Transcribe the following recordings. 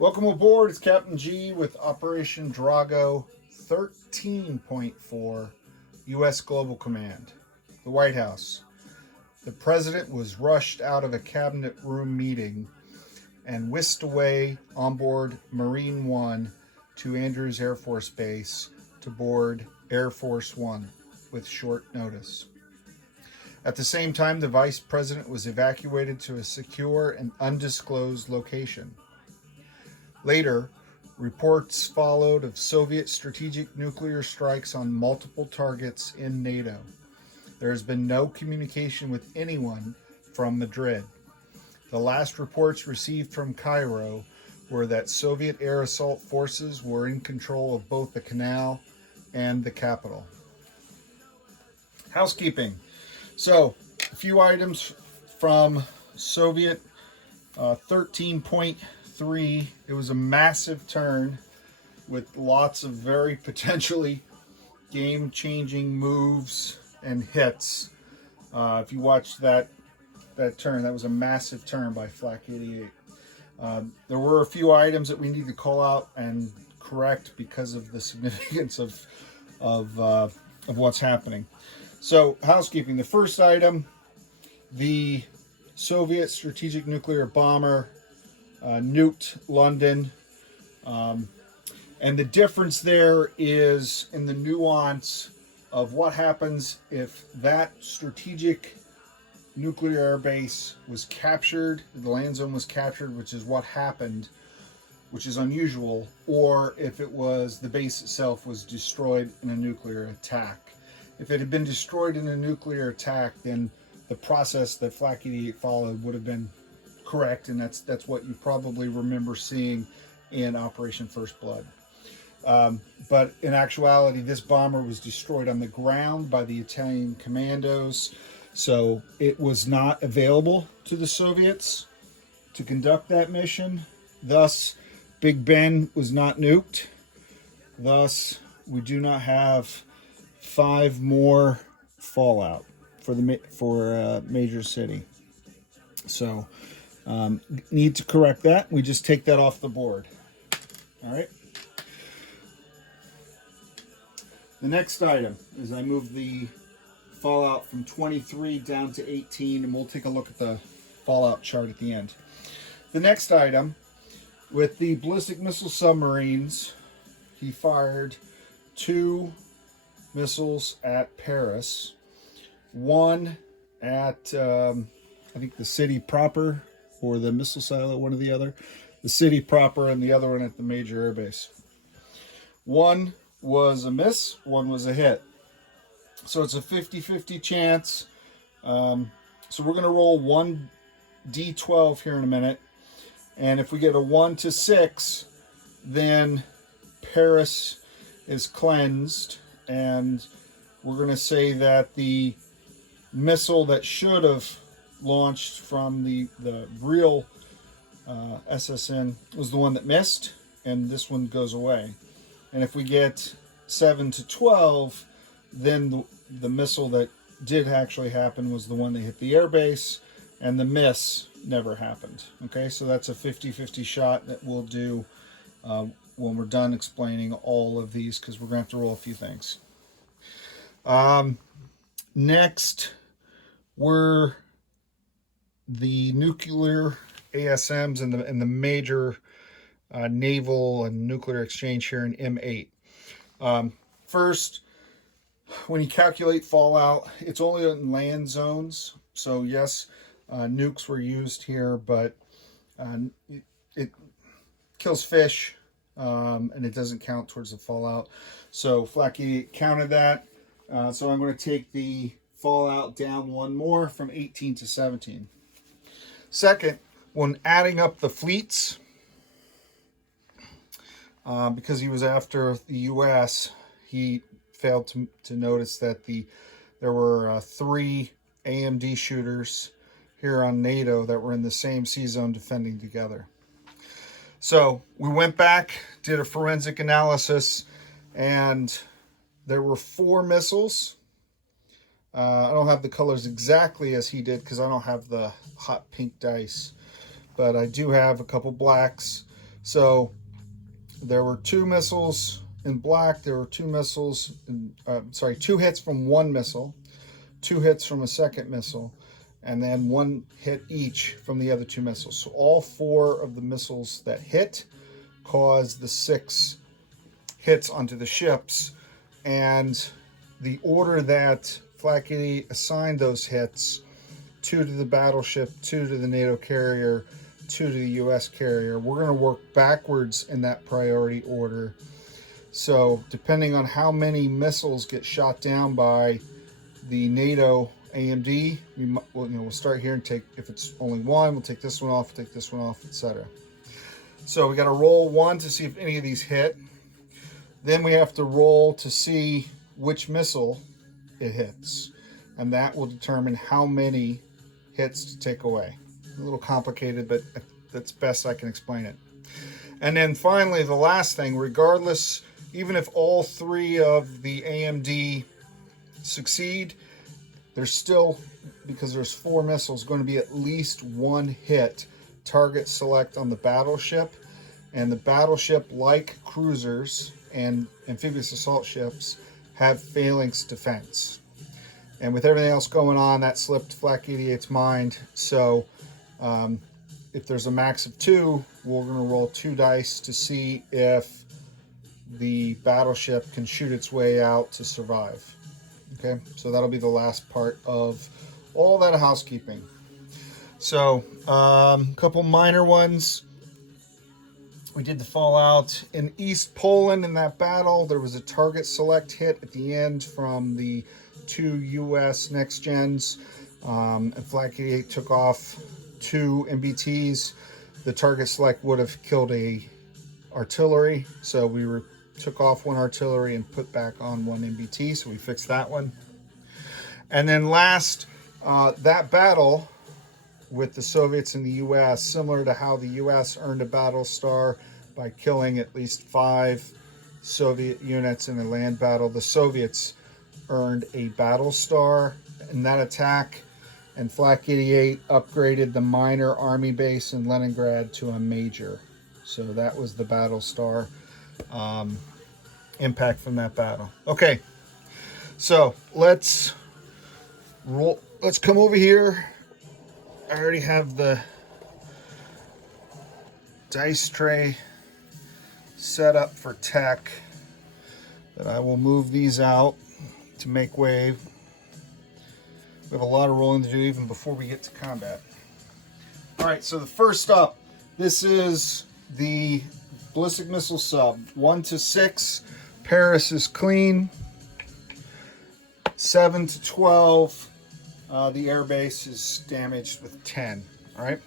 Welcome aboard. It's Captain G with Operation Drago 13.4, U.S. Global Command. The White House. The president was rushed out of a cabinet room meeting and whisked away on board Marine One to Andrews Air Force Base to board Air Force One with short notice. At the same time, the vice president was evacuated to a secure and undisclosed location. Later, reports followed of Soviet strategic nuclear strikes on multiple targets in NATO. There has been no communication with anyone from Madrid. The last reports received from Cairo were that Soviet air assault forces were in control of both the canal and the capital. Housekeeping. So, a few items from Soviet 13.3. It was a massive turn with lots of very potentially game-changing moves and hits. If you watched that turn, that was a massive turn by Flak 88. There were a few items that we need to call out and correct because of the significance of what's happening. So, housekeeping. The first item, the Soviet strategic nuclear bomber nuked London. And the difference there is in the nuance of what happens if that strategic nuclear air base was captured, the land zone was captured, which is what happened, which is unusual, or if it was the base itself was destroyed in a nuclear attack. If it had been destroyed in a nuclear attack, then the process that Flak 88 followed would have been correct, and that's what you probably remember seeing in Operation First Blood. But in actuality, this bomber was destroyed on the ground by the Italian commandos, so it was not available to the Soviets to conduct that mission. Thus, Big Ben was not nuked. Thus, we do not have 5 more fallout for major city. So, need to correct that. We just take that off the board. All right. The next item is I move the fallout from 23 down to 18, and we'll take a look at the fallout chart at the end. The next item, with the ballistic missile submarines, he fired 2 missiles at Paris, one at I think the city proper, or the missile silo, one or the other. The city proper, and the other one at the major airbase. One was a miss, one was a hit. So it's a 50-50 chance. So we're going to roll 1d12 here in a minute. And if we get a 1 to 6, then Paris is cleansed. And we're going to say that the missile that should have launched from the real SSN was the one that missed, and this one goes away. And if we get 7 to 12, then the missile that did actually happen was the one that hit the airbase, and the miss never happened. Okay, so that's a 50-50 shot that we'll do when we're done explaining all of these, because we're going to have to roll a few things. Next, we're the nuclear ASMs and the major naval and nuclear exchange here in M8. First, when you calculate fallout, it's only in land zones. So yes, nukes were used here, but it kills fish, and it doesn't count towards the fallout. So Flak 88 counted that. So I'm going to take the fallout down one more from 18 to 17. Second, when adding up the fleets, because he was after the U.S., he failed to notice that there were 3 AMD shooters here on NATO that were in the same sea zone defending together. So we went back, did a forensic analysis, and there were 4 missiles. I don't have the colors exactly as he did because I don't have the hot pink dice, but I do have a couple blacks, So there were 2 missiles in black. There were 2 missiles, 2 hits from 1 missile, 2 hits from a second missile, and then 1 hit each from the other 2 missiles. So all 4 of the missiles that hit caused the 6 hits onto the ships. And the order that Flak 88 assigned those hits, 2 to the battleship, 2 to the NATO carrier, 2 to the US carrier. We're going to work backwards in that priority order. So depending on how many missiles get shot down by the NATO AMD, we'll start here and take, if it's only 1, we'll take this one off, take this one off, etc. So we got to roll 1 to see if any of these hit. Then we have to roll to see which missile it hits, and that will determine how many hits to take away. A little complicated, but that's best I can explain it. And then finally, the last thing, regardless, even if all 3 of the AMD succeed, there's still, because there's 4 missiles, going to be at least 1 hit target select on the battleship. And the battleship, like cruisers and amphibious assault ships, have phalanx defense. And with everything else going on, that slipped Flak 88's mind. So if there's a max of 2, we're going to roll 2 dice to see if the battleship can shoot its way out to survive. Okay, so that'll be the last part of all that housekeeping. So a couple minor ones. We did the fallout in East Poland in that battle. There was a target select hit at the end from the 2 US next gens. And Flak 88 took off 2 MBTs. The target select would have killed a artillery, so we took off 1 artillery and put back on 1 MBT, so we fixed that one. And then last, that battle with the Soviets and the US, similar to how the US earned a battle star by killing at least 5 Soviet units in a land battle, the Soviets earned a battle star in that attack, and Flak 88 upgraded the minor army base in Leningrad to a major. So that was the battle star impact from that battle. Okay, so let's come over here. I already have the dice tray set up for tech, but I will move these out to make way. We have a lot of rolling to do even before we get to combat. All right, so the first up, this is the ballistic missile sub. 1 to 6, Paris is clean. 7 to 12, the airbase is damaged with 10. All right,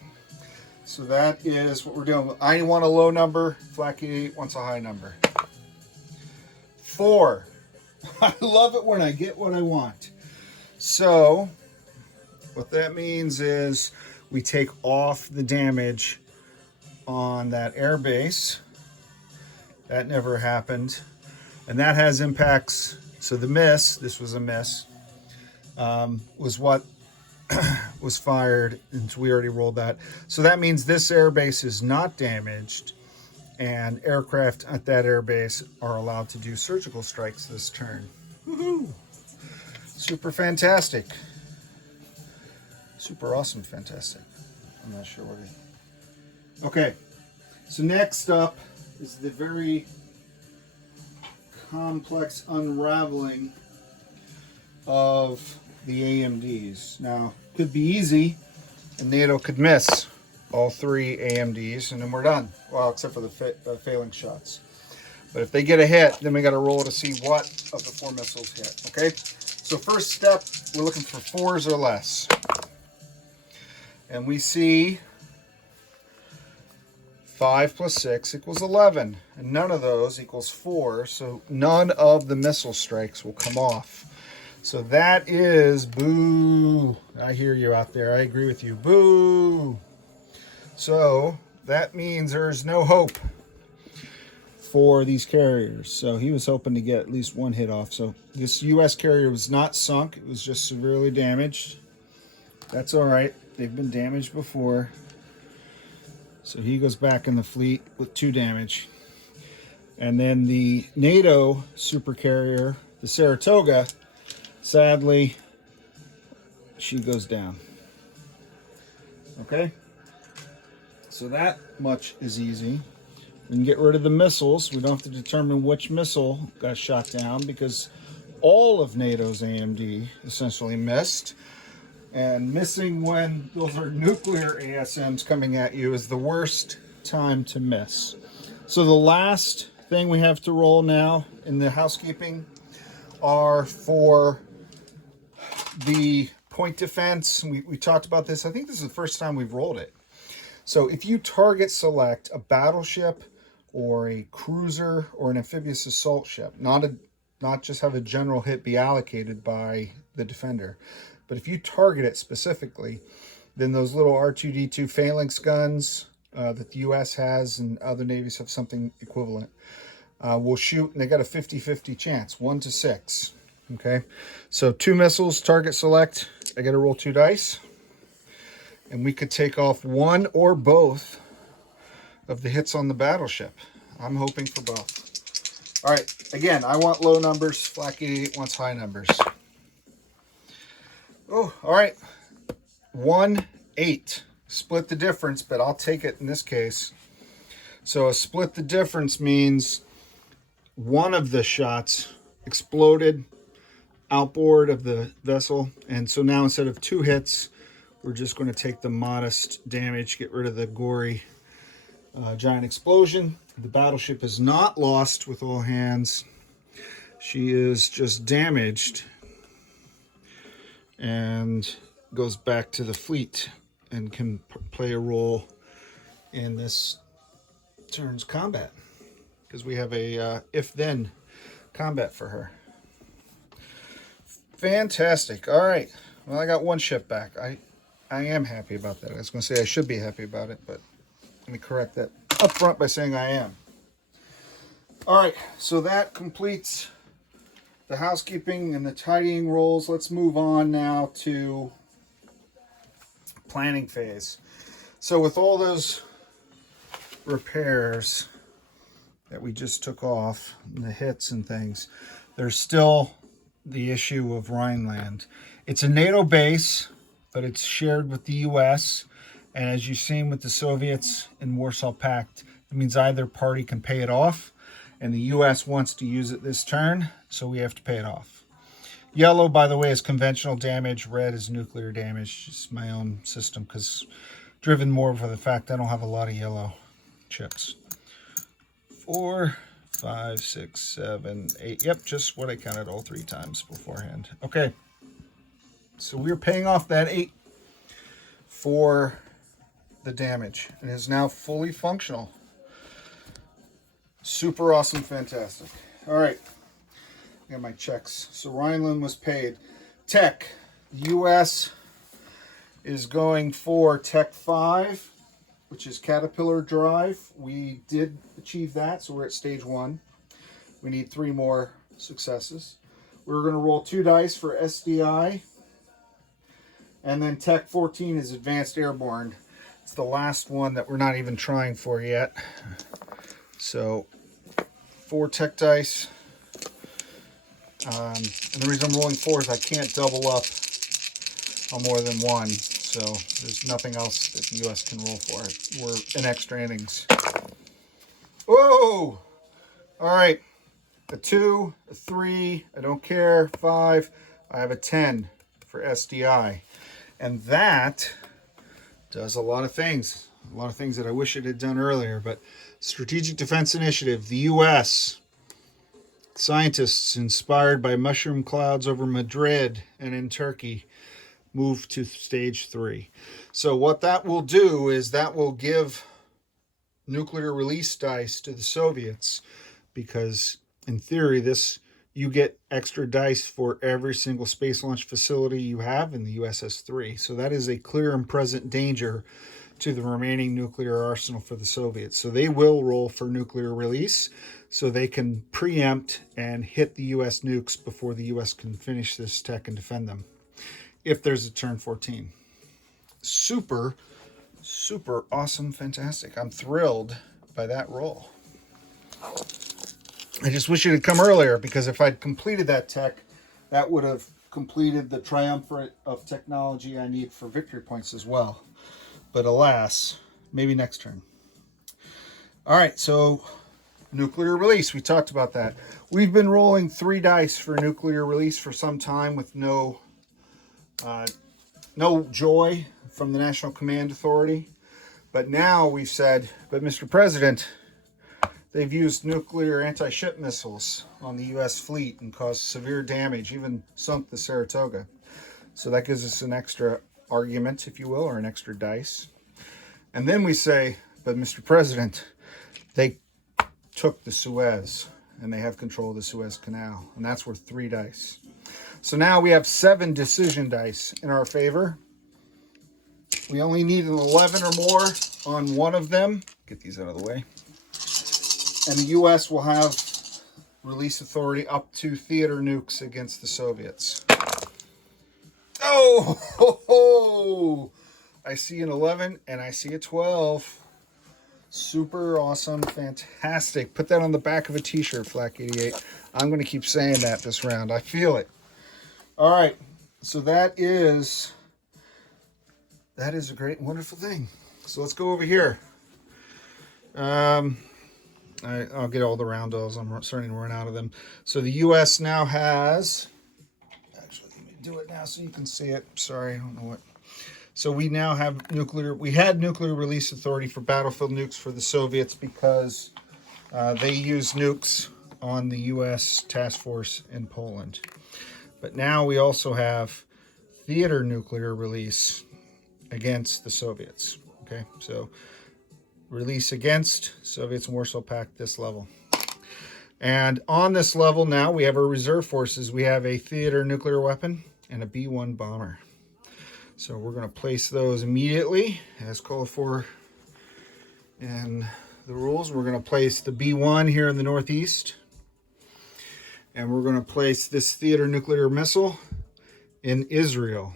so that is what we're doing. I want a low number. Flak 88 wants a high number. 4. I love it when I get what I want. So what that means is we take off the damage on that airbase. That never happened. And that has impacts. So the miss, this was a miss, was what was fired, and we already rolled that. So that means this airbase is not damaged, and aircraft at that airbase are allowed to do surgical strikes this turn. Woohoo! Super fantastic. Super awesome fantastic. I'm not sure what it is. Okay, so next up is the very complex unraveling of the AMDs. Now, could be easy, and NATO could miss all 3 AMDs, and then we're done. Well, except for the phalanx shots. But if they get a hit, then we got to roll to see what of the 4 missiles hit. Okay, so first step, we're looking for 4s or less. And we see 5 plus 6 equals 11. And none of those equals 4, so none of the missile strikes will come off. So that is boo. I hear you out there. I agree with you. Boo. So that means there's no hope for these carriers. So he was hoping to get at least 1 hit off. So this US carrier was not sunk. It was just severely damaged. That's all right. They've been damaged before. So he goes back in the fleet with 2 damage. And then the NATO supercarrier, the Saratoga, sadly, she goes down. Okay? So that much is easy. We can get rid of the missiles. We don't have to determine which missile got shot down because all of NATO's AMD essentially missed. And missing when those are nuclear ASMs coming at you is the worst time to miss. So the last thing we have to roll now in the housekeeping are for the point defense. We talked about this. I think this is the first time we've rolled it. So if you target select a battleship or a cruiser or an amphibious assault ship, not just have a general hit be allocated by the defender, but if you target it specifically, then those little R2-D2 phalanx guns that the US has and other navies have something equivalent will shoot, and they got a 50-50 chance, 1 to 6. Okay, so 2 missiles, target select. I got to roll 2 dice, and we could take off 1 or both of the hits on the battleship. I'm hoping for both. All right, again, I want low numbers. Flak 88 wants high numbers. Oh, all right. 1-8. Split the difference, but I'll take it in this case. So a split the difference means one of the shots exploded outboard of the vessel, and so now instead of 2 hits, we're just going to take the modest damage, get rid of the gory giant explosion. The battleship is not lost with all hands. She is just damaged and goes back to the fleet and can play a role in this turn's combat because we have a if-then combat for her. Fantastic. All right. Well, I got 1 ship back. I am happy about that. I was going to say I should be happy about it, but let me correct that up front by saying I am. All right. So that completes the housekeeping and the tidying rolls. Let's move on now to planning phase. So with all those repairs that we just took off, the hits and things, there's still the issue of Rhineland. It's a NATO base, but it's shared with the US, and as you've seen with the Soviets in Warsaw Pact, it means either party can pay it off, and the US wants to use it this turn, so we have to pay it off. Yellow, by the way, is conventional damage. Red is nuclear damage. It's my own system because driven more for the fact I don't have a lot of yellow chips. 4, 5, 6, 7, 8. Yep, just what I counted all 3 times beforehand. Okay, so we're paying off that 8 for the damage. It is now fully functional. Super awesome, fantastic. All right, I got my checks. So Rhineland was paid. Tech, US is going for Tech 5, which is Caterpillar Drive. We did achieve that, so we're at stage 1. We need 3 more successes. We're going to roll 2 dice for SDI. And then Tech 14 is Advanced Airborne. It's the last one that we're not even trying for yet. So 4 tech dice. And the reason I'm rolling 4 is I can't double up on more than 1. So there's nothing else that the US can roll for it. We're in extra innings. Whoa! All right. A 2, a 3, I don't care, 5. I have a 10 for SDI. And that does a lot of things. A lot of things that I wish it had done earlier. But Strategic Defense Initiative, the US. Scientists inspired by mushroom clouds over Madrid and in Turkey move to stage 3. So what that will do is that will give nuclear release dice to the Soviets, because in theory you get extra dice for every single space launch facility you have, in the US has 3. So that is a clear and present danger to the remaining nuclear arsenal for the Soviets. So they will roll for nuclear release so they can preempt and hit the US nukes before the US can finish this tech and defend them, if there's a turn 14. Super Super awesome, fantastic. I'm thrilled by that roll. I just wish it had come earlier, because if I'd completed that tech, that would have completed the triumvirate of technology I need for victory points as well. But alas, maybe next turn. All right, so nuclear release. We talked about that. We've been rolling 3 dice for nuclear release for some time with no joy from the National Command Authority. But now we've said, but Mr. President, they've used nuclear anti-ship missiles on the U.S. fleet and caused severe damage, even sunk the Saratoga. So that gives us an extra argument, if you will, or an extra dice. And then we say, but Mr. President, they took the Suez and they have control of the Suez Canal. And that's worth 3 dice. So now we have 7 decision dice in our favor. We only need an 11 or more on one of them. Get these out of the way. And the U.S. will have release authority up to theater nukes against the Soviets. Oh, ho, ho. I see an 11 and I see a 12. Super awesome, fantastic. Put that on the back of a t-shirt, Flak 88. I'm going to keep saying that this round. I feel it. All right, so that is a great, wonderful thing. So let's go over here. I'll get all the roundels. I'm starting to run out of them. So the U.S. now has, actually, let me do it now so you can see it. Sorry, I don't know what. So we now have we had nuclear release authority for battlefield nukes for the Soviets because they used nukes on the U.S. task force in Poland. But now we also have theater nuclear release against the Soviets. Okay, so release against Soviets and Warsaw Pact, this level. And on this level now, we have our reserve forces. We have a theater nuclear weapon and a B-1 bomber. So we're going to place those immediately, as called for in the rules. We're going to place the B-1 here in the northeast. And we're going to place this theater nuclear missile in Israel.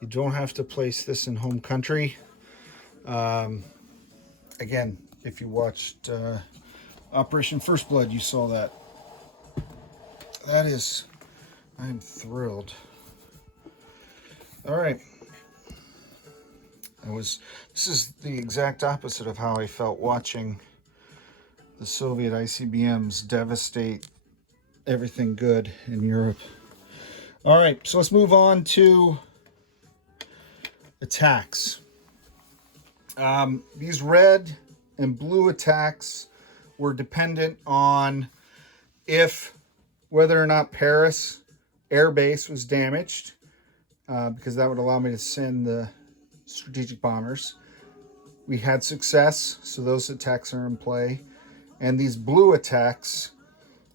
You don't have to place this in home country. Again, if you watched Operation First Blood, you saw that. I'm thrilled. All right. This is the exact opposite of how I felt watching the Soviet ICBMs devastate everything good in Europe. All right, so let's move on to attacks. These red and blue attacks were dependent on whether or not Paris Air Base was damaged, because that would allow me to send the strategic bombers. We had success, so those attacks are in play. And these blue attacks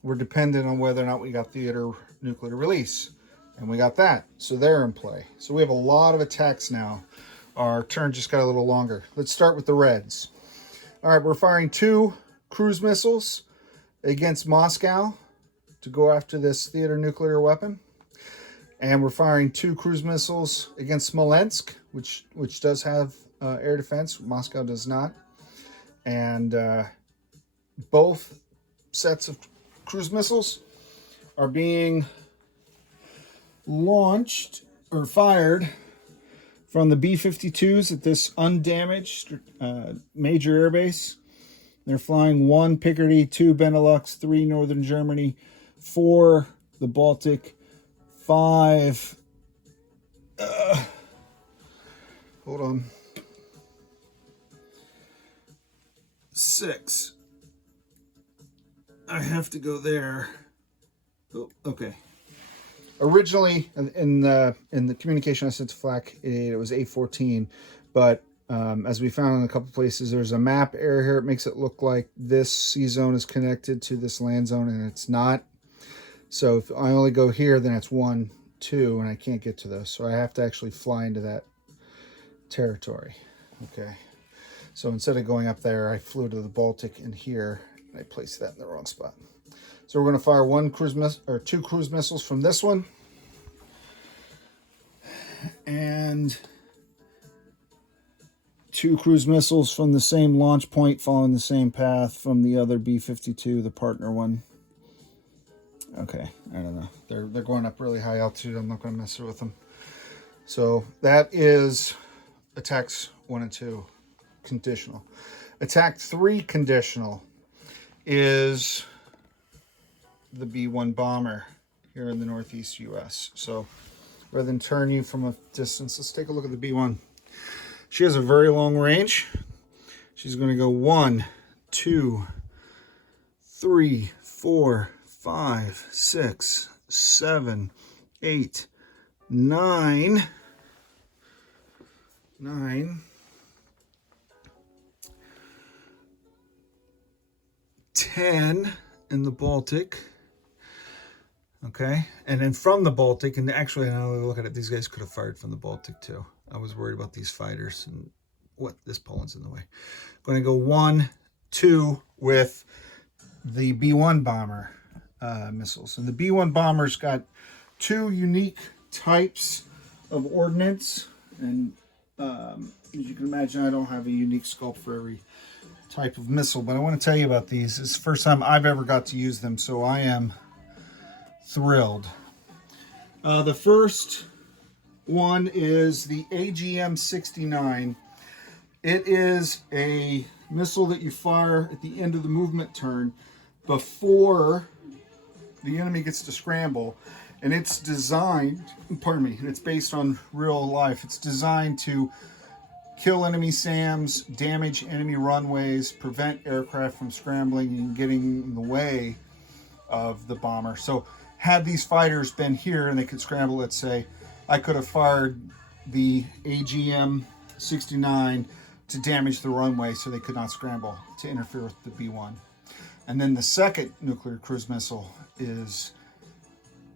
were dependent on whether or not we got theater nuclear release. And we got that, so they're in play. So we have a lot of attacks now. Our turn just got a little longer. Let's start with the reds. All right, we're firing 2 cruise missiles against Moscow to go after this theater nuclear weapon. And we're firing 2 cruise missiles against Smolensk, which does have air defense. Moscow does not. And both sets of cruise missiles are being launched or fired from the B-52s at this undamaged major airbase. They're flying 1 Picardy, 2 Benelux, 3 Northern Germany, 4 the Baltic, 5 hold on, 6. I have to go there. Oh, okay. Originally, in the communication I sent to Flak 88, it was A14, but as we found in a couple places, there's a map error here. It makes it look like this sea zone is connected to this land zone, and it's not. So if I only go here, then it's 1, 2, and I can't get to those. So I have to actually fly into that territory. Okay. So instead of going up there, I flew to the Baltic and here, and I placed that in the wrong spot. So we're going to fire 2 cruise missiles from this one. And 2 cruise missiles from the same launch point following the same path from the other B-52, the partner one. Okay, I don't know. They're going up really high altitude. I'm not going to mess with them. So that is attacks 1 and 2 conditional. Attack 3 conditional is the B-1 bomber here in the Northeast U.S. So rather than turn you from a distance, let's take a look at the B-1. She has a very long range. She's going to go 1, 2, 3, 4, 5, 6, 7, 8, 9, 10 in the Baltic. Okay, and then from the Baltic, and actually now that I look at it, these guys could have fired from the Baltic too. I was worried about these fighters and what, this Poland's in the way. Going to go 1, 2 with the B-1 bomber missiles. And the B-1 bomber's got 2 unique types of ordnance. And as you can imagine, I don't have a unique scope for every type of missile, but I want to tell you about these. It's the first time I've ever got to use them, so I am thrilled. The first one is the AGM-69. It is a missile that you fire at the end of the movement turn before the enemy gets to scramble, and it's designed, pardon me, it's based on real life. It's designed to kill enemy SAMs, damage enemy runways, prevent aircraft from scrambling and getting in the way of the bomber. So had these fighters been here and they could scramble, let's say, I could have fired the AGM-69 to damage the runway so they could not scramble to interfere with the B-1. And then the second nuclear cruise missile is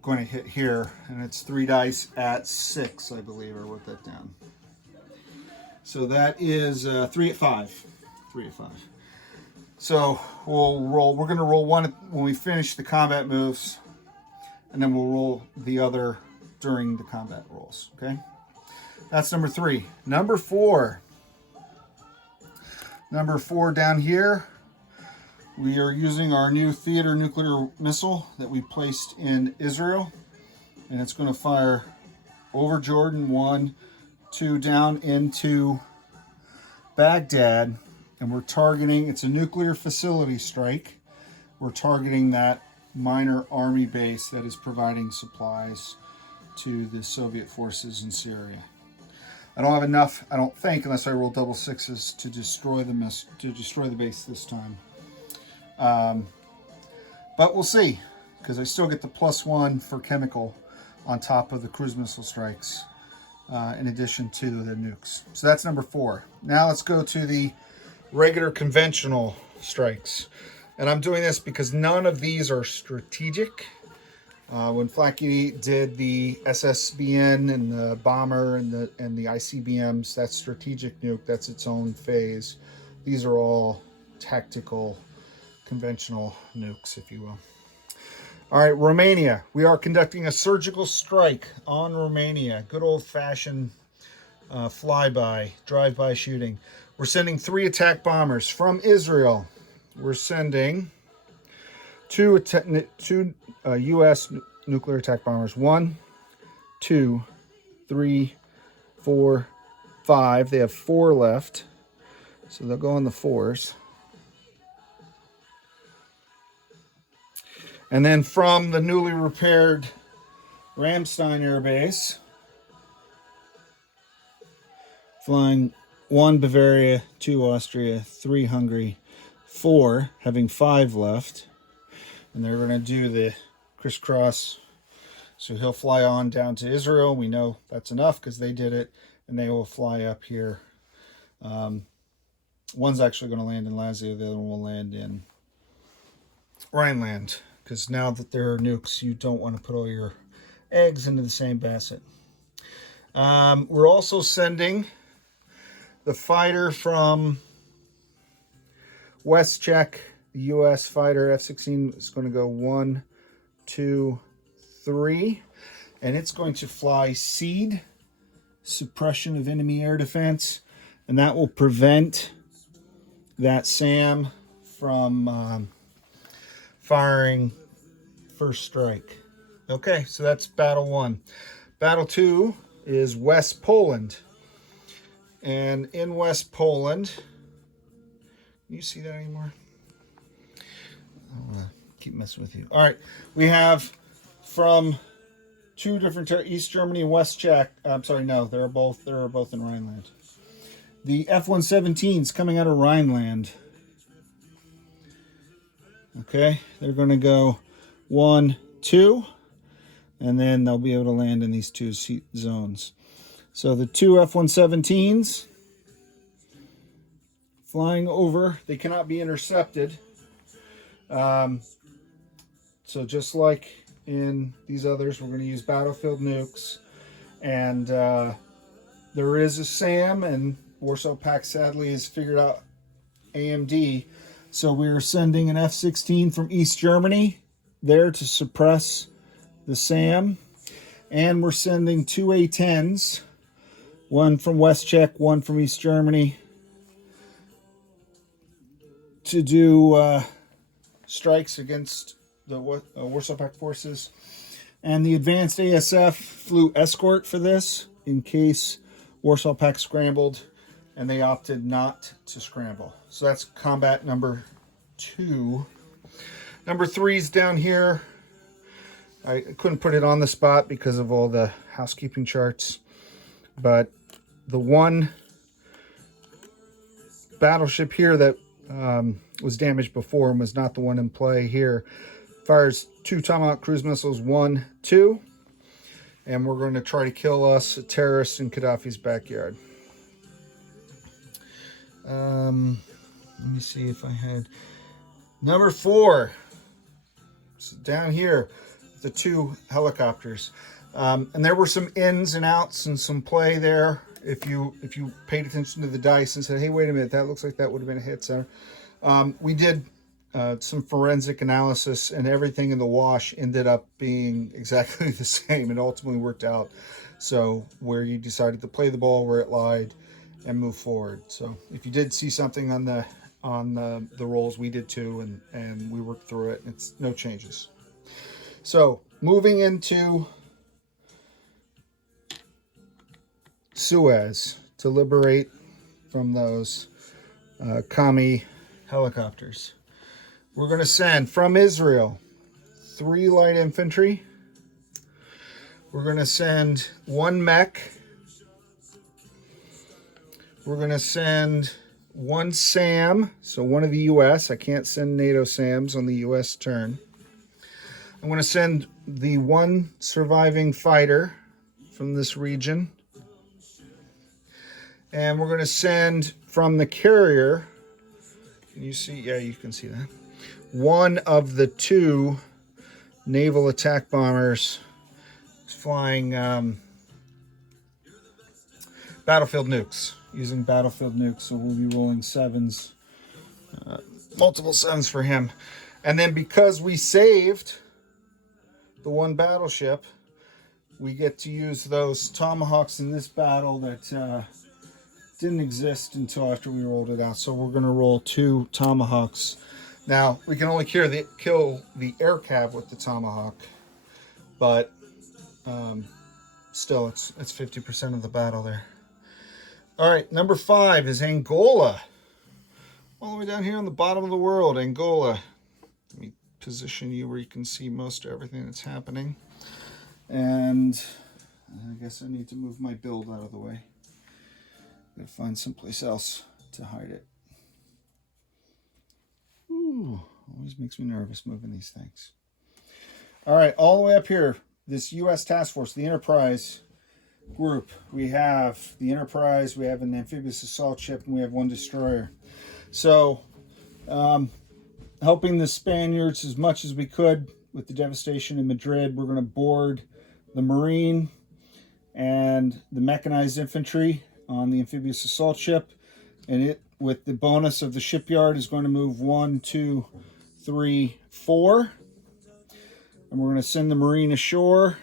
going to hit here, and it's 3 dice at 6, I believe. I wrote that down. So that is 3 at 5. 3 at 5. So we'll roll. We're going to roll one when we finish the combat moves, and then we'll roll the other during the combat rolls. Okay? That's number 3. Number 4. Number 4 down here. We are using our new theater nuclear missile that we placed in Israel, and it's going to fire over Jordan, 1, 2, down into Baghdad, and we're targeting, it's a nuclear facility strike. We're targeting that minor army base that is providing supplies to the Soviet forces in Syria. I don't have enough, I don't think, unless I roll double 6s to destroy the base this time. But we'll see, because I still get the +1 for chemical on top of the cruise missile strikes, in addition to the nukes. So that's number 4. Now let's go to the regular conventional strikes. And I'm doing this because none of these are strategic. When Flacky did the SSBN and the bomber and the ICBMs, that's strategic nuke, that's its own phase. These are all tactical conventional nukes, if you will. All right, Romania. We are conducting a surgical strike on Romania. Good old-fashioned flyby, drive-by shooting. We're sending 3 attack bombers from Israel. We're sending 2 U.S. nuclear attack bombers. 1, 2, 3, 4, 5. They have 4 left, so they'll go on the 4s. And then from the newly repaired Ramstein Air Base, flying 1 Bavaria, 2 Austria, 3 Hungary, 4, having 5 left. And they're going to do the crisscross. So he'll fly on down to Israel. We know that's enough because they did it. And they will fly up here. One's actually going to land in Lazio. The other one will land in Rhineland. Because now that there are nukes, you don't want to put all your eggs into the same basket. We're also sending the fighter from West Czech, the U.S. fighter F-16 is going to go 1, 2, 3. And it's going to fly SEAD, suppression of enemy air defense. and that will prevent that SAM from firing first strike. Okay, so that's battle 1. Battle 2 is West Poland. And in West Poland, can you see that anymore? I'll keep messing with you. All right, we have from 2 different East Germany and West Czech. I'm sorry, no, they're both in Rhineland. The F-117s coming out of Rhineland. Okay, they're going to go 1, 2, and then they'll be able to land in these 2 zones. So the 2 F-117s flying over, they cannot be intercepted. So just like in these others, we're going to use battlefield nukes. And there is a SAM, and Warsaw Pact sadly has figured out AMD. So we are sending an F-16 from East Germany there to suppress the SAM. And we're sending 2 A-10s, one from West Czech, one from East Germany, to do strikes against the Warsaw Pact forces. And the advanced ASF flew escort for this in case Warsaw Pact scrambled, and they opted not to scramble. So that's combat number 2. Number 3 is down here. I couldn't put it on the spot because of all the housekeeping charts, but the one battleship here that was damaged before and was not the one in play here fires 2 Tomahawk cruise missiles, 1, 2, and we're going to try to kill us a terrorist in Gaddafi's backyard. Let me see if I had number 4. So down here, the 2 helicopters, and there were some ins and outs and some play there. If you paid attention to the dice and said, "Hey, wait a minute, that looks like that would have been a hit center," we did some forensic analysis, and everything in the wash ended up being exactly the same. It ultimately worked out. So where you decided to play the ball where it lied and move forward. So if you did see something on the rolls, we did too, and we worked through it. It's no changes. So moving into Suez to liberate from those commie helicopters. We're going to send from Israel 3 light infantry. We're going to send 1 mech. We're going to send 1 SAM, so one of the U.S. I can't send NATO SAMs on the U.S. turn. I'm going to send the 1 surviving fighter from this region. And we're going to send from the carrier, can you see? Yeah, you can see that. 1 of the 2 naval attack bombers flying battlefield nukes, using battlefield nukes. So we'll be rolling 7s, multiple 7s for him. And then because we saved the 1 battleship, we get to use those Tomahawks in this battle that didn't exist until after we rolled it out. So we're going to roll 2 Tomahawks. Now, we can only kill the air cab with the Tomahawk, but still, it's 50% of the battle there. All right, number 5 is Angola. All the way down here on the bottom of the world, Angola. Let me position you where you can see most of everything that's happening. And I guess I need to move my build out of the way. I'm gonna find someplace else to hide it. Ooh, always makes me nervous moving these things. All right, all the way up here, this U.S. task force, the Enterprise group. We have the Enterprise, we have an amphibious assault ship, and we have 1 destroyer. So, helping the Spaniards as much as we could with the devastation in Madrid. We're going to board the Marine and the mechanized infantry on the amphibious assault ship, and it, with the bonus of the shipyard, is going to move 1, 2, 3, 4, and we're going to send the Marine ashore,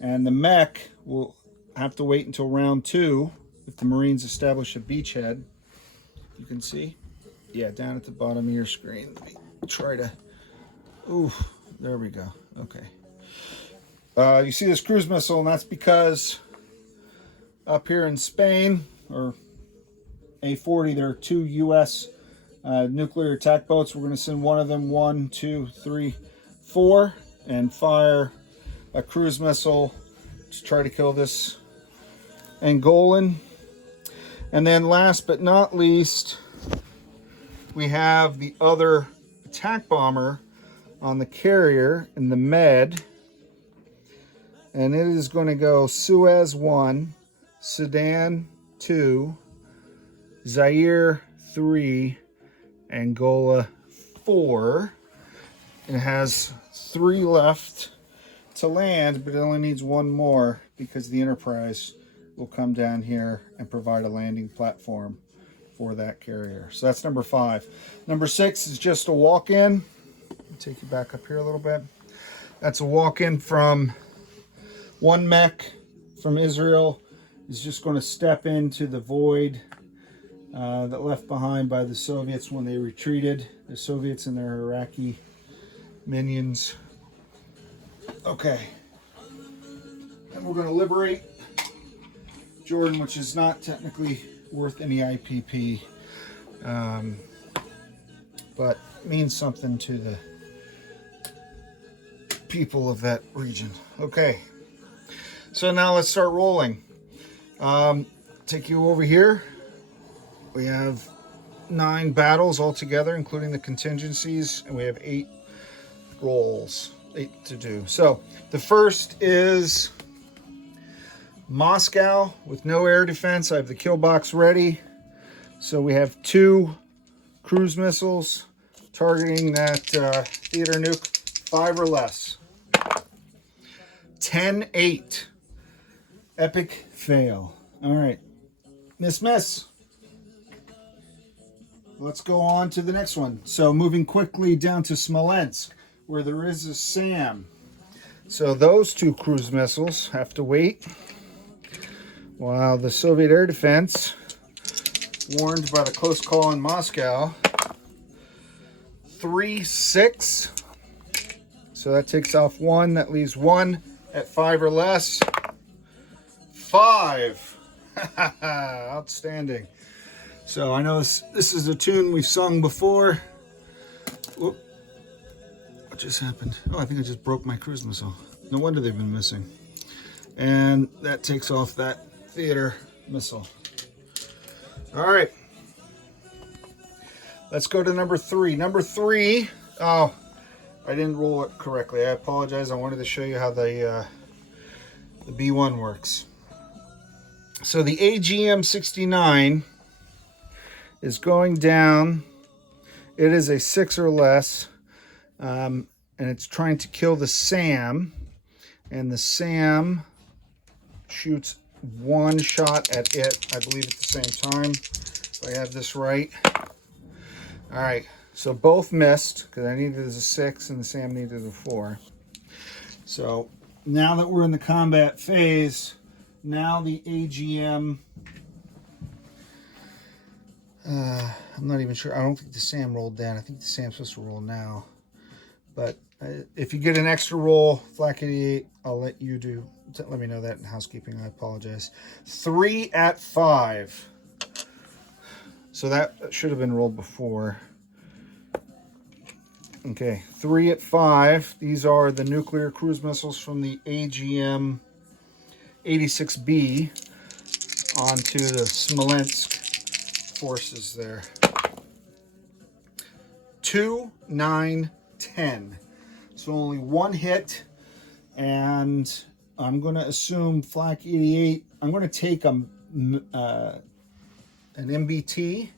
and the mech will have to wait until round 2 if the Marines establish a beachhead. You can see, yeah, down at the bottom of your screen. Let me try to, ooh, there we go. Okay. You see this cruise missile, and that's because up here in Spain, or A40, there are 2 U.S. Nuclear attack boats. We're going to send one of them, 1, 2, 3, 4, and fire a cruise missile to try to kill this Angolan. And then last but not least, we have the other attack bomber on the carrier in the Med. And it is going to go Suez 1, Sudan 2, Zaire 3, Angola 4. It has 3 left to land, but it only needs 1 more because the Enterprise will come down here and provide a landing platform for that carrier. So that's number 5. Number 6 is just a walk-in. Take you back up here a little bit. That's a walk-in from one mech from Israel. Is just going to step into the void that left behind by the Soviets when they retreated. The Soviets and their Iraqi minions. Okay. And we're going to liberate Jordan, which is not technically worth any IPP, but means something to the people of that region. Okay. So now let's start rolling. Take you over here. We have 9 battles altogether, including the contingencies, and we have 8 rolls, 8 to do. So the first is Moscow with no air defense. I have the kill box ready. So we have 2 cruise missiles targeting that theater nuke, 5 or less. 10-8. Epic fail. All right. Miss. Let's go on to the next one. So moving quickly down to Smolensk, where there is a SAM. So those 2 cruise missiles have to wait while the Soviet air defense, warned by the close call in Moscow, 3-6. So that takes off 1. That leaves 1 at 5 or less. 5. Outstanding. So I know this is a tune we've sung before. Whoop. What just happened? Oh, I think I just broke my cruise missile. No wonder they've been missing. And that takes off that theater missile. All right. Let's go to number 3. Number 3. Oh, I didn't roll it correctly. I apologize. I wanted to show you how the B1 works. So the AGM-69 is going down. It is a 6 or less, and it's trying to kill the SAM, and the SAM shoots 1 shot at it, I believe, at the same time, if I have this right. All right, so both missed because I needed a 6 and the SAM needed a 4. So now that we're in the combat phase, now the AGM, I'm not even sure. I don't think the SAM rolled down. I think the SAM's supposed to roll now. But if you get an extra roll, Flak 88, I'll let you do. Let me know that in housekeeping. I apologize. 3 at 5. So that should have been rolled before. Okay, 3 at 5. These are the nuclear cruise missiles from the AGM-86B onto the Smolensk forces there. 2, 9, 10. So only 1 hit, and I'm going to assume Flak 88. I'm going to take an MBT,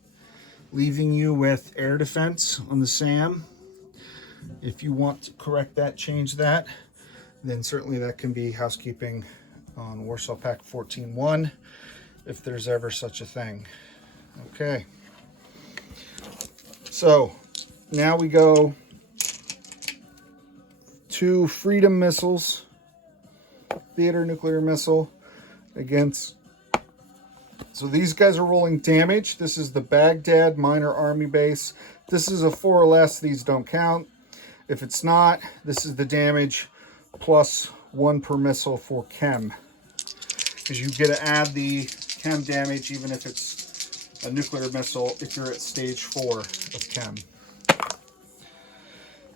leaving you with air defense on the SAM. If you want to correct that, change that, then certainly that can be housekeeping on Warsaw Pact 14-1, if there's ever such a thing. Okay. So now we go to Freedom missiles, theater nuclear missile against So these guys are rolling damage. This is the Baghdad Minor Army Base. This is a 4 or less. These don't count. If it's not, this is the damage plus 1 per missile for chem. Because you get to add the chem damage even if it's a nuclear missile if you're at stage 4 of chem.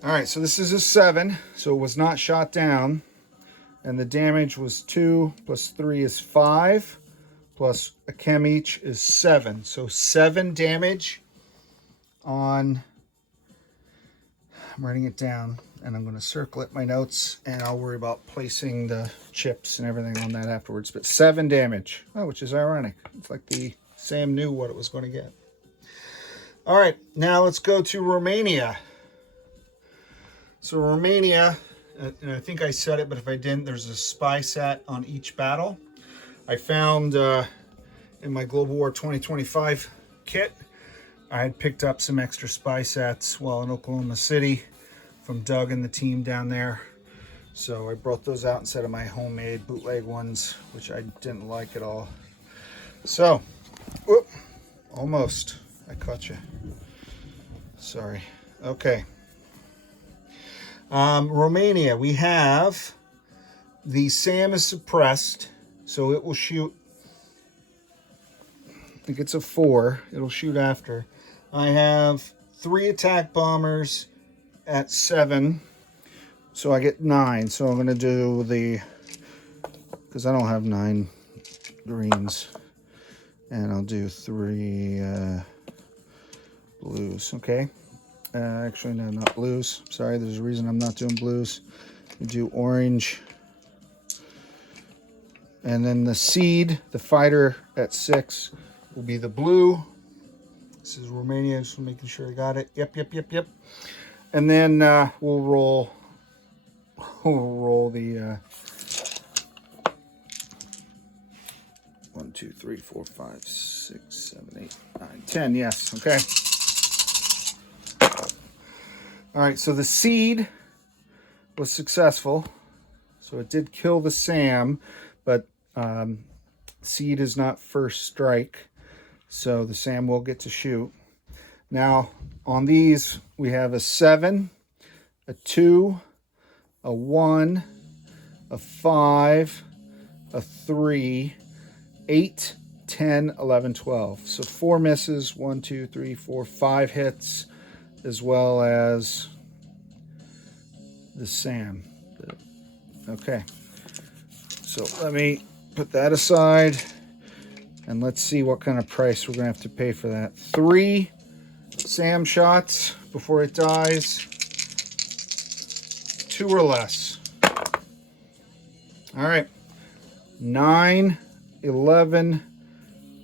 Alright, so this is a 7, so it was not shot down. And the damage was 2 plus 3 is 5. Plus a chem each is 7. So 7 damage on, I'm writing it down and I'm going to circle it in my notes and I'll worry about placing the chips and everything on that afterwards. But 7 damage, which is ironic. It's like the Sam knew what it was going to get. All right, now let's go to Romania. So Romania, and I think I said it, but if I didn't, there's a spy set on each battle. I found in my Global War 2025 kit, I had picked up some extra spy sets while in Oklahoma City from Doug and the team down there. So I brought those out instead of my homemade bootleg ones, which I didn't like at all. So, whoop, almost. I caught you. Sorry. Okay. Romania, we have the SAM is suppressed. So it will shoot, I think it's a 4. It'll shoot after. I have 3 attack bombers at 7. So I get 9. So I'm going to do the, because I don't have 9 greens. And I'll do 3 blues. Okay. Actually, no, not blues. Sorry, there's a reason I'm not doing blues. We do orange. And then the seed, the fighter at 6, will be the blue. This is Romania, just making sure I got it. Yep. And then we'll roll the 1, 2, 3, 4, 5, 6, 7, 8, 9, 10. Yes, okay. All right, so the seed was successful. So it did kill the SAM, but seed is not first strike, so the SAM will get to shoot. Now, on these, we have a 7, a 2, a 1, a 5, a 3, 8, 10, 11, 12. So 4 misses, 1, 2, 3, 4, 5 hits, as well as the SAM. Okay, so let me put that aside and let's see what kind of price we're gonna have to pay for that. 3 SAM shots before it dies, 2 or less. All right, 9, 11,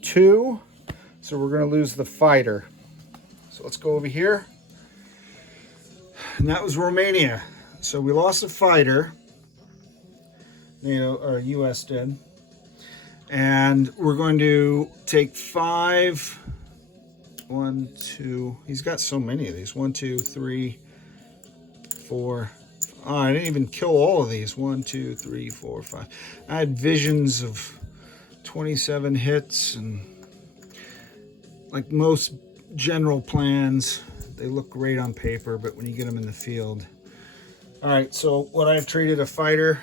2. So we're gonna lose the fighter. So let's go over here. And that was Romania. So we lost a fighter. Or US did. And we're going to take 5. 1, 2. He's got so many of these. 1, 2, 3, 4. Oh, I didn't even kill all of these. 1, 2, 3, 4, 5. I had visions of 27 hits, and like most general plans, they look great on paper, but when you get them in the field. All right, so what I've traded a fighter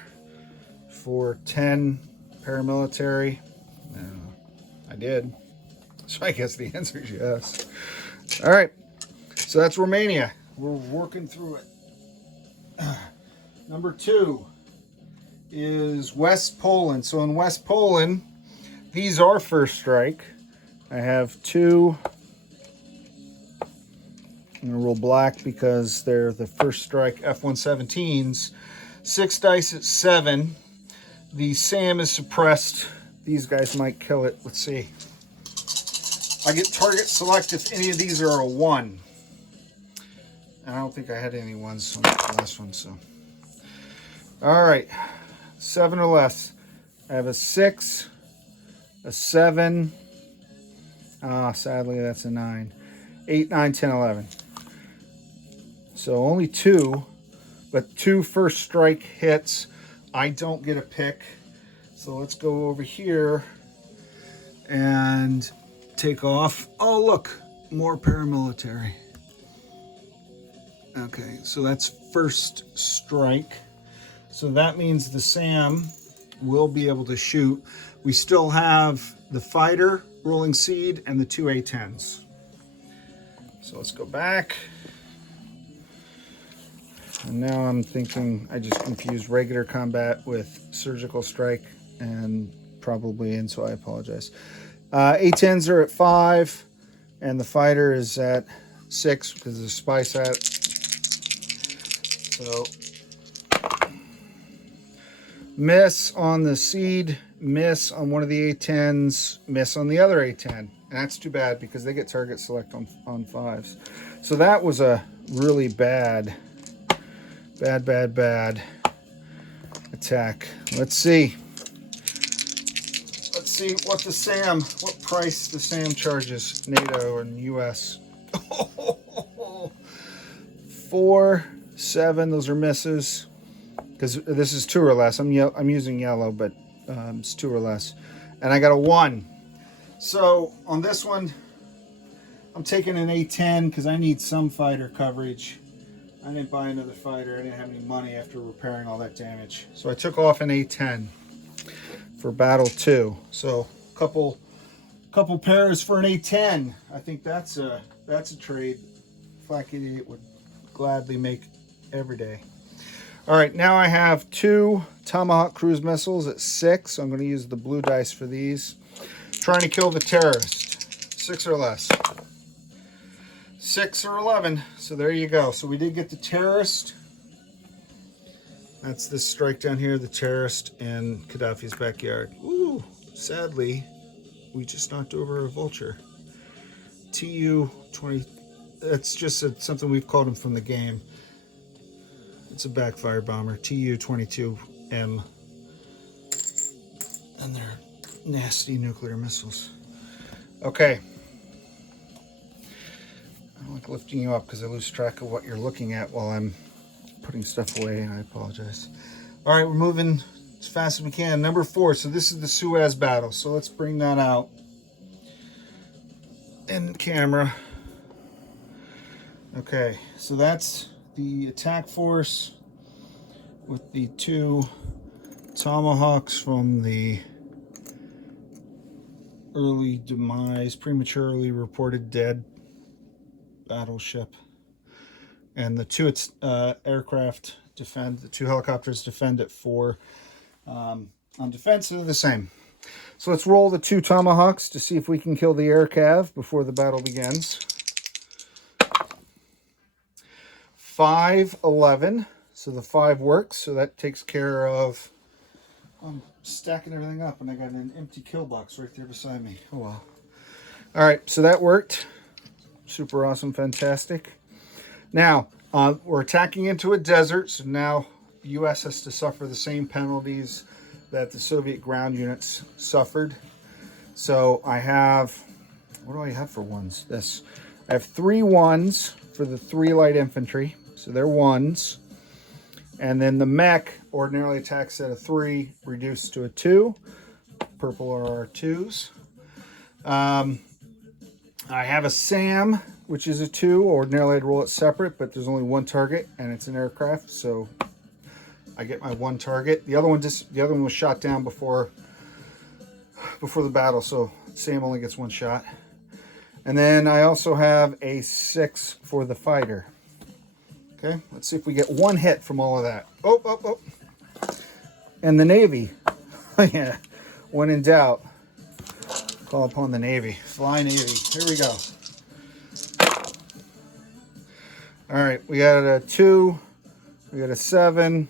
for 10 paramilitary. I did. So I guess the answer is yes. All right, so that's Romania. We're working through it. Number 2 is West Poland. So in West Poland, these are first strike. I have 2. I'm going to roll black because they're the first strike F-117s. 6 dice at 7. The SAM is suppressed. These guys might kill it. Let's see. I get target select if any of these are a 1. And I don't think I had any 1s on the last one, so. All right. 7 or less. I have a 6, a 7. Sadly, that's a 9. 8, 9, 10, 11. So only 2, but 2 first strike hits. I don't get a pick. So let's go over here. and take off. Oh, look, more paramilitary. Okay, so that's first strike. So that means the SAM will be able to shoot. We still have the fighter, rolling seed, and the 2 A-10s. So let's go back. And now I'm thinking I just confused regular combat with surgical strike and probably, and so I apologize. A-10s are at 5, and the fighter is at 6 because of the spy sat. So miss on the seed, miss on one of the A-10s, miss on the other A-10. And that's too bad because they get target select on 5s. So that was a really bad attack. Let's see. Let's see what the SAM, what price the SAM charges, NATO and US. 4, 7, those are misses. Because this is 2 or less. I'm using yellow, but it's 2 or less. And I got a 1. So on this one, I'm taking an A-10 because I need some fighter coverage. I didn't buy another fighter. I didn't have any money after repairing all that damage. So I took off an A-10 for battle 2. So a couple pairs for an A-10. I think that's a trade Flak 88 would gladly make every day. All right, now I have 2 Tomahawk cruise missiles at 6. So I'm going to use the blue dice for these. Trying to kill the terrorist. 6 or less. 6 or 11. So there you go. So we did get the terrorist. That's this strike down here, the terrorist in Gaddafi's backyard. Ooh, sadly, we just knocked over a vulture. TU-20. That's just something we've called him from the game. It's a backfire bomber, TU-22M. And they're nasty nuclear missiles. Okay. I don't like lifting you up because I lose track of what you're looking at while I'm putting stuff away, and I apologize. All right, we're moving as fast as we can. Number 4, so this is the Suez battle. So let's bring that out in camera. Okay, so that's the attack force with the 2 Tomahawks from the early demise, prematurely reported dead battleship. And the 2 aircraft defend, the 2 helicopters defend at 4. On defense, they're the same. So let's roll the 2 Tomahawks to see if we can kill the air cav before the battle begins. 5, 11. So the 5 works. So that takes care of. I'm stacking everything up, and I got an empty kill box right there beside me. Oh well. All right, so that worked. Super awesome, fantastic. Now, we're attacking into a desert, so now the U.S. has to suffer the same penalties that the Soviet ground units suffered. So I have, what do I have for 1s? This. I have 3 1s for the 3 light infantry, so they're 1s. And then the mech ordinarily attacks at a 3, reduced to a 2. Purple are our 2s. I have a SAM, which is a 2. Ordinarily I'd roll it separate, but there's only 1 target, and it's an aircraft, so I get my 1 target. The other one was shot down before the battle, so SAM only gets 1 shot. And then I also have a 6 for the fighter. Okay, let's see if we get 1 hit from all of that. Oh. And the Navy. Yeah, when in doubt, call upon the Navy. Fly Navy. Here we go. All right, we got a 2. We got a 7.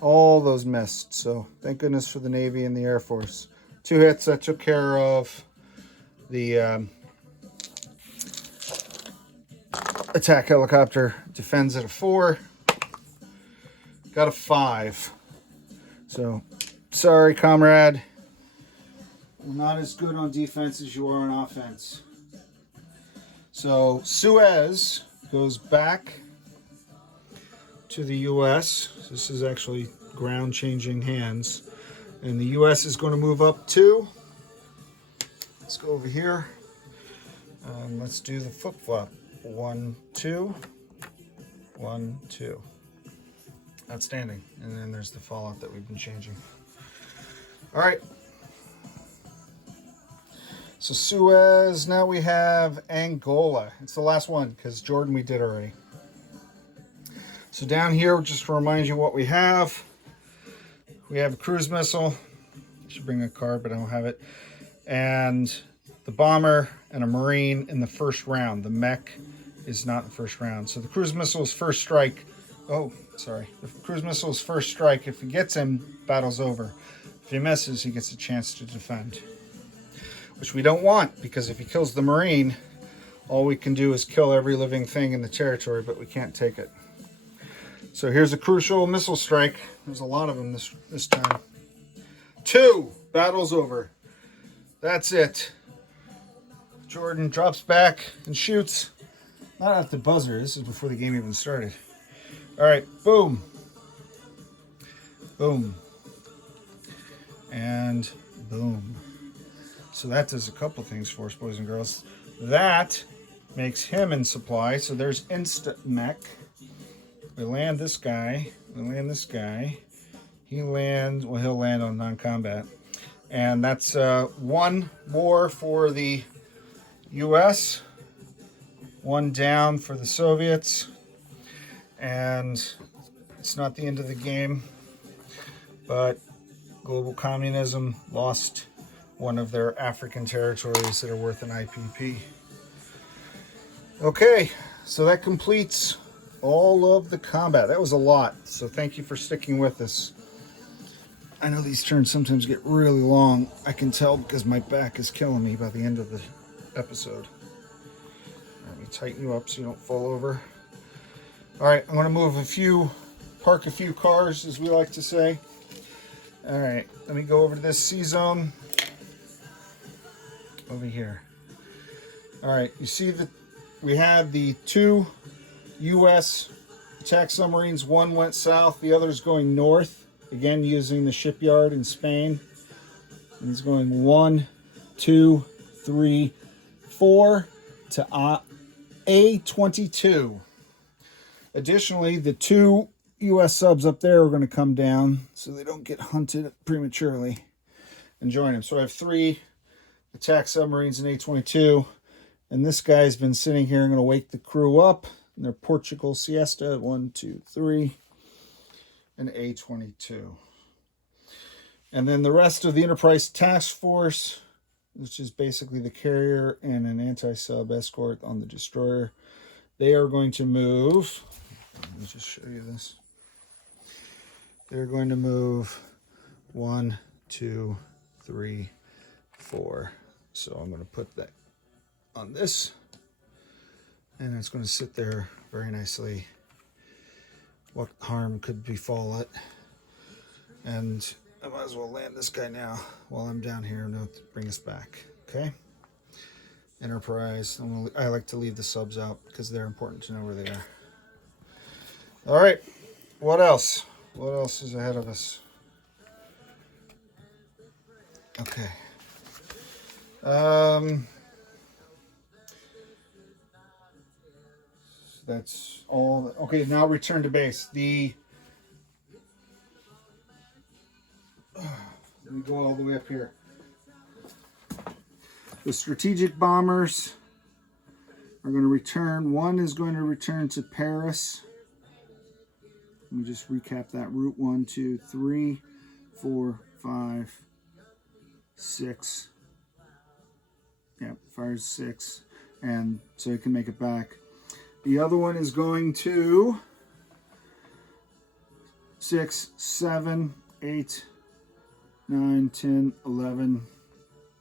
All those missed. So thank goodness for the Navy and the Air Force. 2 hits. That took care of the attack helicopter. Defends at a 4. Got a 5. So sorry, comrade. We're not as good on defense as you are on offense. So Suez goes back to the U.S. This is actually ground changing hands. And the U.S. is going to move up to Let's go over here. Let's do the flip flop. 1, 2, 1, 2. Outstanding. And then there's the fallout that we've been changing. All right. So Suez, now we have Angola. It's the last one because Jordan we did already. So down here, just to remind you what we have a cruise missile. I should bring a card, but I don't have it. And the bomber and a marine in the first round. The mech is not the first round. So the cruise missile is first strike. Oh, sorry. The cruise missile is first strike. If he gets him, battle's over. If he misses, he gets a chance to defend. Which we don't want, because if he kills the marine, all we can do is kill every living thing in the territory, but we can't take it. So here's a crucial missile strike. There's a lot of them this time. 2. Battle's over. That's it. Jordan drops back and shoots. Not at the buzzer. This is before the game even started. All right. Boom. Boom. And boom. So that does a couple things for us, boys and girls. That makes him in supply. So there's instant mech. We land this guy. We land this guy. He'll land on non-combat. And that's 1 more for the U.S., 1 down for the Soviets. And it's not the end of the game, but global communism lost one of their African territories that are worth an IPP. Okay, so that completes all of the combat. That was a lot, so thank you for sticking with us. I know these turns sometimes get really long. I can tell because my back is killing me by the end of the episode. Let me tighten you up so you don't fall over. All right, I'm going to park a few cars, as we like to say. All right, let me go over to this C zone. Over here. All right, you see that we had the 2 U.S. attack submarines. One went south, the other's going north. Again, using the shipyard in Spain. And he's going 1, 2, 3, 4 to A22. Additionally, the 2 U.S. subs up there are going to come down so they don't get hunted prematurely and join him. So I have 3 attack submarines in A22. And this guy's been sitting here. I'm going to wake the crew up in their Portugal siesta. 1, 2, 3. And A22. And then the rest of the Enterprise Task Force, which is basically the carrier and an anti-sub escort on the destroyer, they are going to move. Let me just show you this. They're going to move 1, 2, 3, 4. So I'm going to put that on this, and it's going to sit there very nicely. What harm could befall it? And I might as well land this guy now while I'm down here and bring us back. Okay? Enterprise. I like to leave the subs out because they're important to know where they are. All right. What else? What else is ahead of us? Okay. That's all. Okay, now return to base. Let me go all the way up here. The strategic bombers are going to return. One is going to return to Paris. Let me just recap that route. 1, 2, 3, 4, 5, 6. Yeah, fires 6. And so you can make it back. The other one is going to 6, 7, 8, 9, 10, 11,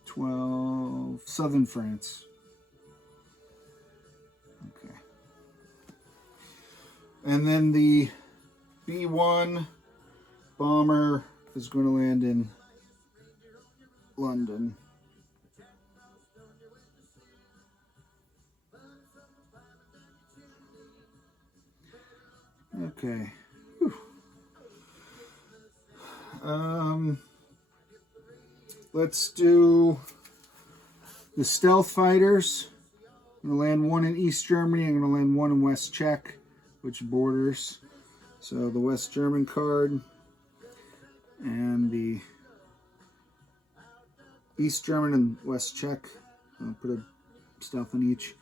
12, southern France. Okay. And then the B-1 bomber is going to land in London. Okay. Whew. Let's do The stealth fighters, I'm going to land one in East Germany. I'm going to land one in West Czech, which borders. So the West German card and the East German and West Czech. I'll put a stealth in each.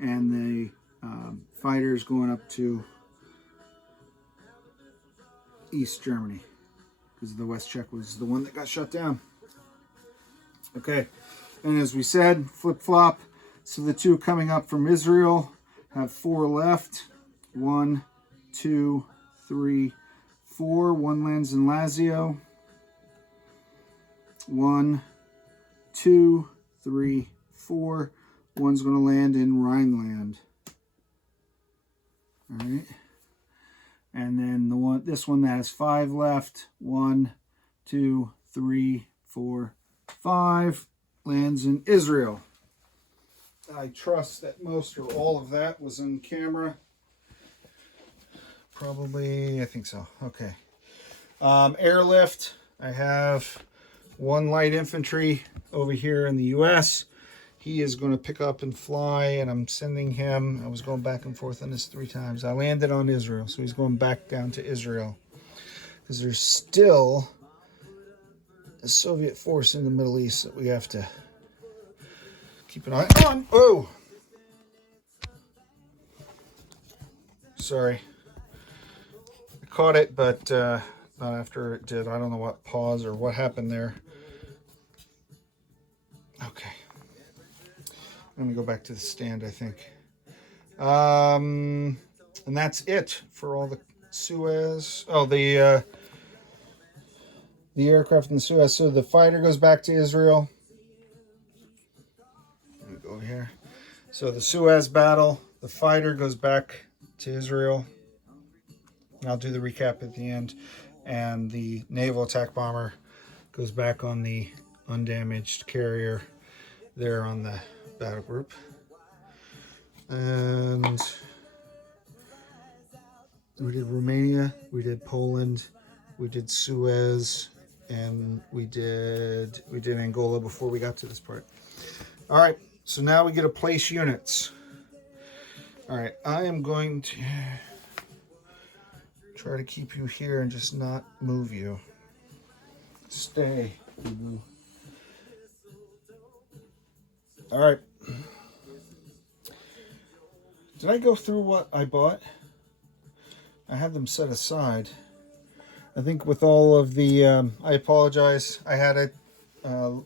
And the fighters going up to East Germany, because the West Czech was the one that got shut down. Okay, and as we said, flip-flop. So the two coming up from Israel have 4 left. 1, 2, 3, 4. One lands in Lazio. 1, 2, 3, 4. One's going to land in Rhineland. All right. And then this one that has 5 left. 1, 2, 3, 4, 5. Lands in Israel. I trust that most or all of that was in camera. Probably, I think so. Okay. Airlift. I have 1 light infantry over here in the U.S. He is going to pick up and fly, and I'm sending him. I was going back and forth on this 3 times. I landed on Israel, so he's going back down to Israel. Because there's still a Soviet force in the Middle East that we have to keep an eye on. Oh! Sorry. I caught it, but not after it did. I don't know what pause or what happened there. Okay. I'm going to go back to the stand, I think. And that's it for all the Suez. Oh, the aircraft in the Suez. So the fighter goes back to Israel. Let me go here. So the Suez battle, the fighter goes back to Israel. And I'll do the recap at the end. And the naval attack bomber goes back on the undamaged carrier there on the battle group. And we did Romania, we did Poland, we did Suez, and we did Angola before we got to this part. All right, so now we get to place units. All right, I am going to try to keep you here and just not move you. Stay. All right. Did I go through what I bought? I had them set aside. I think with all of the, I apologize. I had it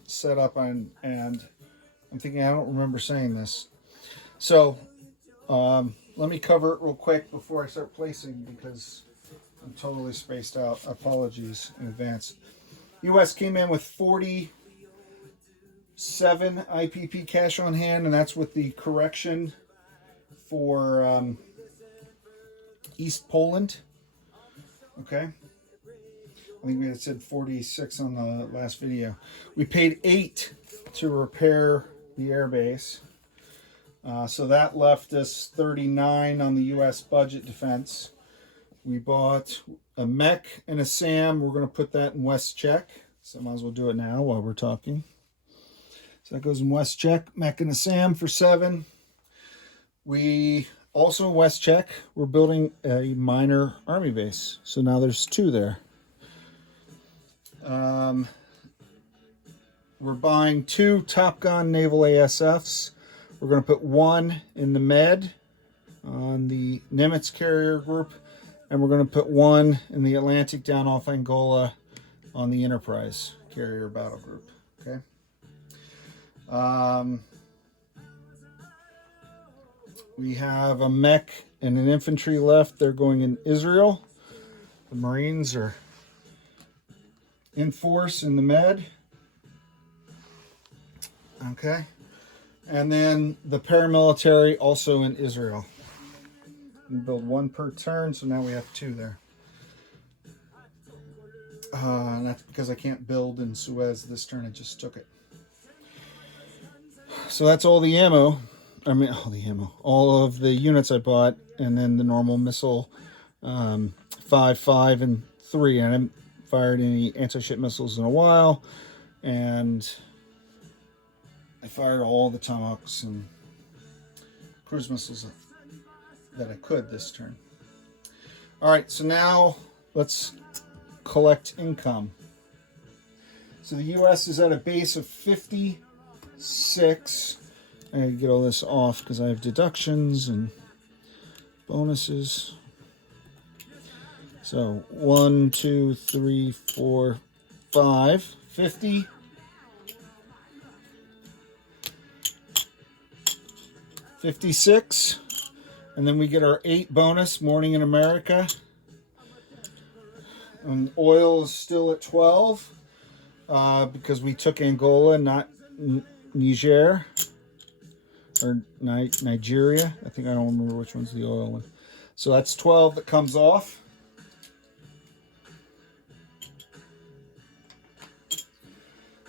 set up and I'm thinking I don't remember saying this. So let me cover it real quick before I start placing because I'm totally spaced out. Apologies in advance. U.S. came in with 47 IPP cash on hand, and that's with the correction for East Poland. Okay. I think we had said 46 on the last video. We paid 8 to repair the airbase. So that left us 39 on the U.S. budget defense. We bought a mech and a SAM. We're going to put that in West Czech. So I might as well do it now while we're talking. So that goes in West Czech. Mech and a SAM for 7. We also in West Czech, we're building a minor army base. So now there's 2 there. We're buying 2 Top Gun naval ASFs. We're going to put 1 in the Med on the Nimitz carrier group, and we're going to put 1 in the Atlantic down off Angola on the Enterprise carrier battle group. Okay. We have a mech and an infantry left. They're going in Israel. The Marines are in force in the Med. Okay. And then the paramilitary also in Israel. We build 1 per turn, so now we have 2 there. And that's because I can't build in Suez this turn. I just took it. So that's all the ammo. I mean, all the ammo. All of the units I bought, and then the normal missile 5, 5, and 3. And I haven't fired any anti-ship missiles in a while. And I fired all the tomahawks and cruise missiles that I could this turn. All right, so now let's collect income. So the U.S. is at a base of 56. I gotta get all this off because I have deductions and bonuses. So 1, 2, 3, 4, 5, 50. 56. And then we get our 8 bonus, Morning in America. And oil is still at 12 because we took Angola, not Niger or Nigeria. I think I don't remember which one's the oil one. So that's 12 that comes off.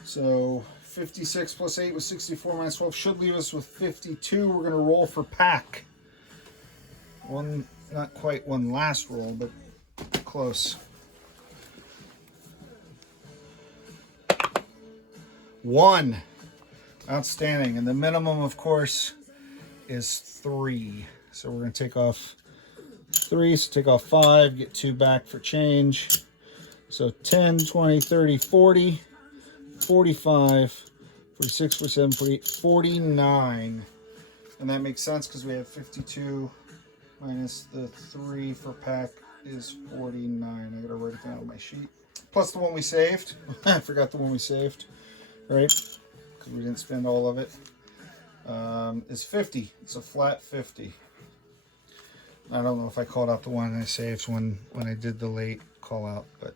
So 56 plus 8 was 64 minus 12 should leave us with 52. We're going to roll for pack. One, not quite one last roll, but close. 1. Outstanding. And the minimum, of course, is 3. So we're going to take off 3. So take off 5, get 2 back for change. So 10, 20, 30, 40, 45, 46, 47, 48, 49. And that makes sense because we have 52 minus the 3 for pack is 49. I got to write it down on my sheet. Plus the one we saved. I forgot the one we saved. Right? Because we didn't spend all of it. Is 50. It's a flat 50. I don't know if I called out the one I saved when I did the late call out. But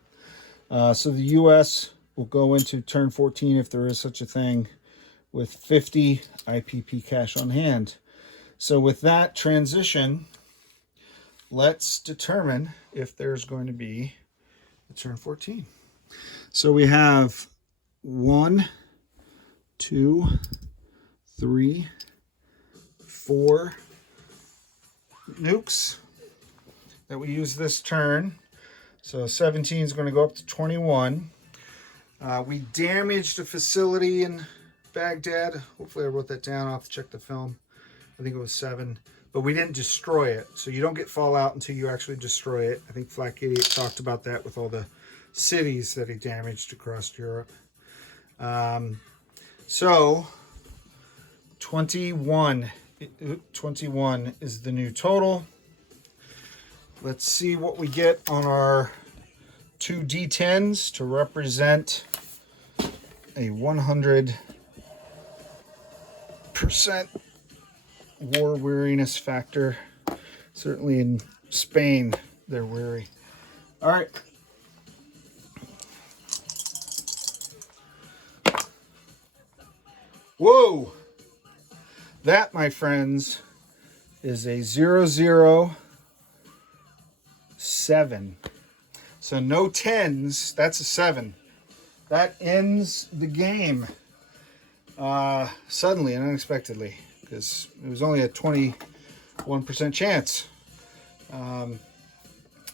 so the U.S. will go into turn 14, if there is such a thing, with 50 IPP cash on hand. So with that transition, let's determine if there's going to be a turn 14. So we have 1, 2, 3, 4 nukes that we use this turn. So 17 is going to go up to 21. We damaged a facility in Baghdad. Hopefully I wrote that down. I'll have to check the film. I think it was 7. But we didn't destroy it. So you don't get fallout until you actually destroy it. I think Flak Idiot talked about that with all the cities that he damaged across Europe. So 21 is the new total. Let's see what we get on our 2 D10s to represent a 100% war weariness factor. Certainly in Spain, they're weary. All right. Whoa! That, my friends, is a 007. So no 10s. That's a 7. That ends the game suddenly and unexpectedly because it was only a 21% chance.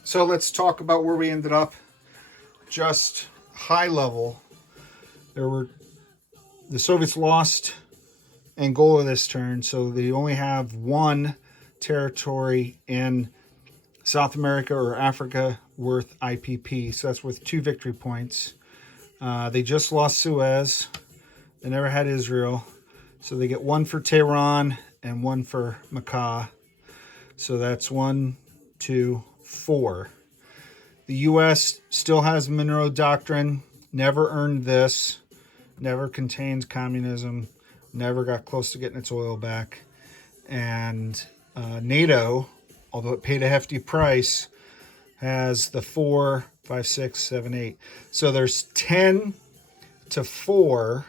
So let's talk about where we ended up. Just high level. The Soviets lost Angola this turn, so they only have 1 territory in South America or Africa worth IPP, so that's worth 2 victory points. They just lost Suez. They never had Israel, so they get 1 for Tehran and 1 for Makkah. So that's 1, 2, 4. The U.S. still has Monroe Doctrine, never earned this, never contained communism, never got close to getting its oil back. And NATO, although it paid a hefty price, has the 4, 5, 6, 7, 8. So there's 10 to 4.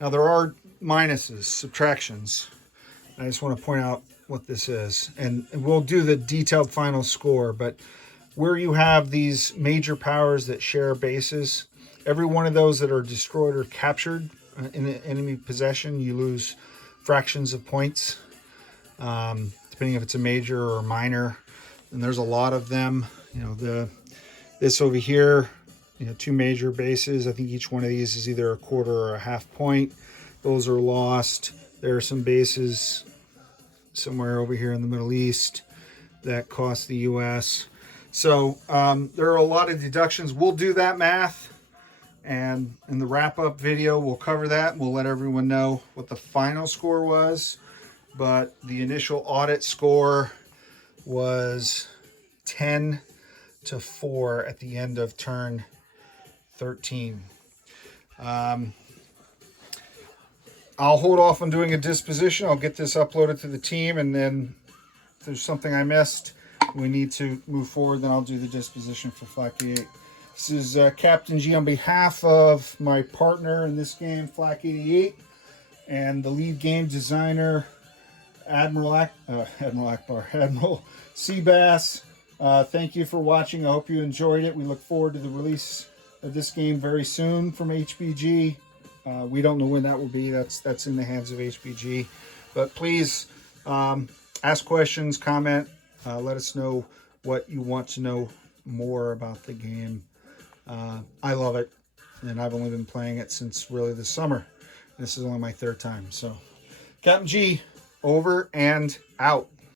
Now there are minuses, subtractions. I just want to point out what this is. And we'll do the detailed final score, but where you have these major powers that share bases, every one of those that are destroyed or captured in enemy possession, you lose fractions of points, depending if it's a major or a minor. And there's a lot of them. You know, this over here, 2 major bases. I think each one of these is either a quarter or a half point. Those are lost. There are some bases somewhere over here in the Middle East that cost the US. So there are a lot of deductions. We'll do that math, and in the wrap-up video we'll cover that. We'll let everyone know what the final score was, but the initial audit score was 10-4 at the end of turn 13. I'll hold off on doing a disposition. I'll get this uploaded to the team, and then if there's something I missed, we need to move forward, then I'll do the disposition for Flak 88. This is Captain G on behalf of my partner in this game, Flak 88, and the lead game designer, Admiral Seabass. Thank you for watching. I hope you enjoyed it. We look forward to the release of this game very soon from HBG. We don't know when that will be. That's in the hands of HBG. But please ask questions, comment, let us know what you want to know more about the game. I love it, and I've only been playing it since really the summer. This is only my third time. So, Captain G, over and out.